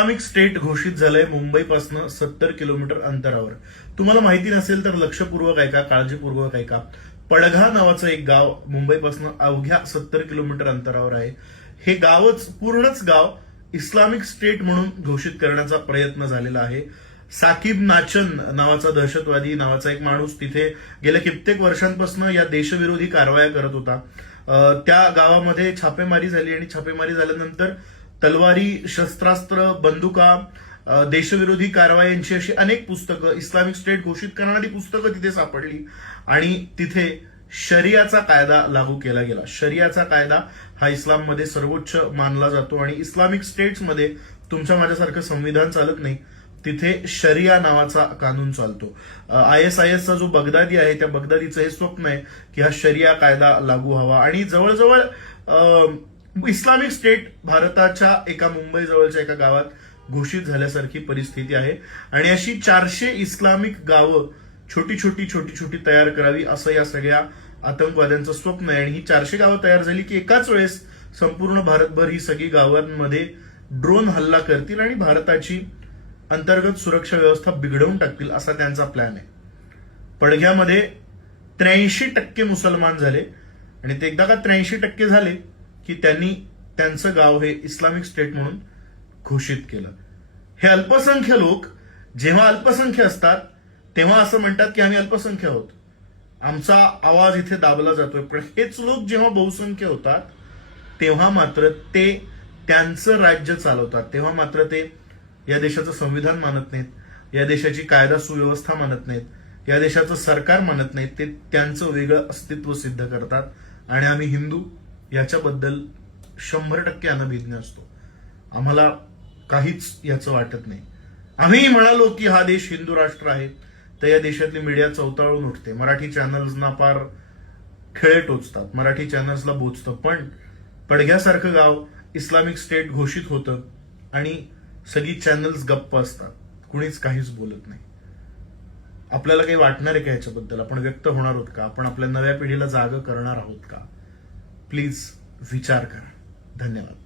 Islamic state घोषित झालंय मुंबईपासून 70 किलोमीटर अंतरावर. तुम्हाला माहिती नसेल तर लक्षपूर्वक ऐका, काळजीपूर्वक ऐका. पडघा नावाचं एक गाव मुंबईपासून अवघ्या 70 किलोमीटर अंतरावर आहे. हे गावच, पूर्णच गाव इस्लामिक स्टेट म्हणून घोषित करण्याचा प्रयत्न झालेला आहे. साकिब नाचन नावाचा दहशतवादी नावाचा एक माणूस तिथे गेल्या कित्येक वर्षांपासून या देशविरोधी कारवाया करत होता. त्या गावामध्ये छापेमारी झाली आणि छापेमारी झाल्यानंतर तलवारी, शस्त्रास्त्र, बंदुका, देशविरोधी कारवायांची अशी अनेक पुस्तकं, इस्लामिक स्टेट घोषित करणारी पुस्तकं तिथे सापडली आणि तिथे शरियाचा कायदा लागू केला गेला. शरियाचा कायदा हा इस्लाममध्ये सर्वोच्च मानला जातो आणि इस्लामिक स्टेट्समध्ये तुमच्या माझ्यासारखं संविधान चालत नाही, तिथे शरिया नावाचा कानून चालतो. ISISचा जो बगदादी आहे त्या बगदादीचं हे स्वप्न आहे की हा शरिया कायदा लागू व्हावा आणि जवळजवळ इस्लामिक स्टेट भारताच्या एका मुंबई जवळच्या एका गावात घोषित झाल्यासारखी परिस्थिती आहे. आणि अशी 400 इस्लामिक गावं छोटी छोटी तयार करावी असं या सगळ्या आतंकवाद्यांचं स्वप्न आहे. आणि ही 400 गावं तयार झाली की एकाच वेळेस संपूर्ण भारतभर ही सगळी गावांमध्ये ड्रोन हल्ला करतील आणि भारताची अंतर्गत सुरक्षा व्यवस्था बिघडवून टाकतील असा त्यांचा प्लॅन आहे. पडघ्यामध्ये 83% मुसलमान झाले आणि ते एकदा का 83% झाले की त्यांनी त्यांचं गाव हे इस्लामिक स्टेट म्हणून घोषित केलं. हे अल्पसंख्य लोक जेव्हा अल्पसंख्य असतात तेव्हा असं म्हणतात की आम्ही अल्पसंख्य आहोत, आमचा आवाज इथे दाबला जातोय. पण हेच लोक जेव्हा बहुसंख्य होतात तेव्हा मात्र ते त्यांचं राज्य चालवतात, तेव्हा मात्र ते या देशाचं संविधान मानत नाहीत, या देशाची कायदा सुव्यवस्था मानत नाहीत, या देशाचं सरकार मानत नाहीत. ते त्यांचं वेगळं अस्तित्व सिद्ध करतात आणि आम्ही हिंदू याच्याबद्दल 100% अनभिज्ञ असतो. आम्हाला काहीच याचं वाटत नाही. आम्ही म्हणालो की हा देश हिंदू राष्ट्र आहे तर या देशातली मीडिया चवताळून उठते, मराठी चॅनल्सना पार खिळे टोचतात, मराठी चॅनल्सला बोचतं. पण पडघ्यासारखं गाव इस्लामिक स्टेट घोषित होतं आणि सगळी चॅनल्स गप्प असतात, कुणीच काहीच बोलत नाही. आपल्याला काही वाटणार आहे का याच्याबद्दल? आपण व्यक्त होणार आहोत का? आपण आपल्या नव्या पिढीला जागं करणार आहोत का? प्लीज विचार करा. धन्यवाद.